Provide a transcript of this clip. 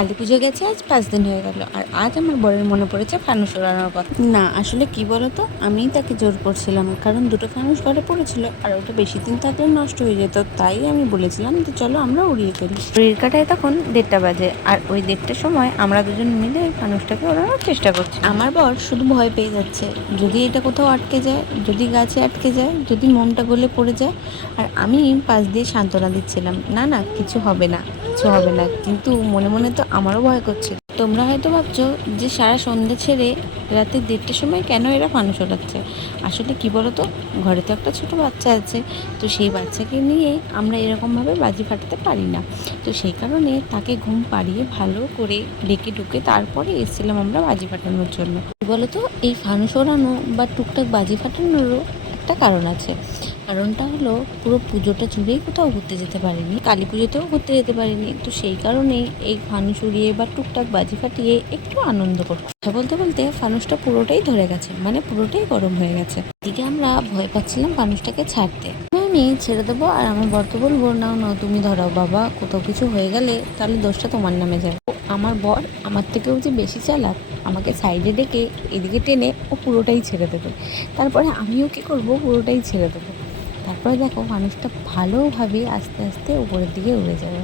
কালী পুজো গেছে আজ 5 দিন হয়ে গেল, আর আজ আমার বরের মনে পড়েছে ফানুস ওড়ানোর কথা। না আসলে কি বলতো, আমিই তাকে জোর করছিলাম, কারণ দুটো ফানুস ঘরে পড়েছিল আর ওটা বেশি দিন থাকলে নষ্ট হয়ে যেত। তাই আমি বলেছিলাম যে চলো আমরা উড়িয়ে ফেলি। ঘড়ির কাঁটায় তখন 1:30 বাজে, আর ওই 1:30টার সময় আমরা দুজন মিলে ওই ফানুসটাকে ওড়ানোর চেষ্টা করছি। আমার বর শুধু ভয় পেয়ে যাচ্ছে, যদি এটা কোথাও আটকে যায়, যদি গাছে আটকে যায়, যদি মোমটা গলে পড়ে যায়। আর আমি পাশ দিয়ে সান্ত্বনা দিচ্ছিলাম, না না কিছু হবে না, কিছু হবে না, কিন্তু মনে মনে তো আমারও ভয় করছে। তোমরা হয়তো ভাবছো যে সারা সন্ধ্যে ছেড়ে রাতে 1:30টার সময় কেন এরা ফানুস ওড়াচ্ছে। আসলে কি বলতো, ঘরে তো একটা ছোট বাচ্চা আছে, তো সেই বাচ্চাকে নিয়ে আমরা এরকমভাবে বাজি ফাটাতে পারি না। তো সেই কারণে তাকে ঘুম পাড়িয়ে ভালো করে ডেকে ডুকে তারপরে এসেছিলাম আমরা বাজি ফাটানোর জন্য। কি বলতো, এই ফানুস ওড়ানো বা টুকটাক বাজি ফাটানোরও একটা কারণ আছে। কারণটা হলো, পুরো পুজোটা জুড়েই কোথাও ঘুরতে যেতে পারিনি, কালী পুজোতেও ঘুরতে যেতে পারিনি, তো সেই কারণেই এই ফানুস উড়িয়ে বা টুকটাক বাজি ফাটিয়ে একটু আনন্দ করব। কথা বলতে বলতে ফানুসটা পুরোটাই ধরে গেছে, মানে পুরোটাই গরম হয়ে গেছে। এদিকে আমরা ভয় পাচ্ছিলাম ফানুসটাকে ছাড়তে। আমি ছেড়ে দেবো আর আমার বরকে বলবো, নাও নাও তুমি ধরাও বাবা, কোথাও কিছু হয়ে গেলে তাহলে দোষটা তোমার নামে যাবে। আমার বর আমার থেকেও যে বেশি চালাক, আমাকে সাইডে ডেকে এদিকে টেনে ও পুরোটাই ছেড়ে দেবে। তারপরে আমিও কি করব, পুরোটাই ছেড়ে দেবো। তারপরে দেখো মানুষটা ভালোভাবে আস্তে আস্তে উপরের দিকে উড়ে যাবে।